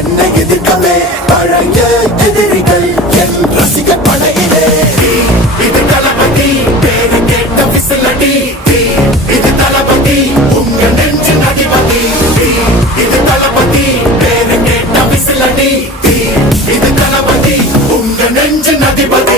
என்னை எதிர்க்கவே பழைய எதிரிகள் என் ரசிகர் படையிலே. இது தளபதி பேரு கேட்ட விசிலடி, இது தளபதி உங்க நெஞ்சு அதிபதி. இது தளபதி பேரு கேட்ட விசிலடி, இது தளபதி உங்க நெஞ்சு அதிபதி.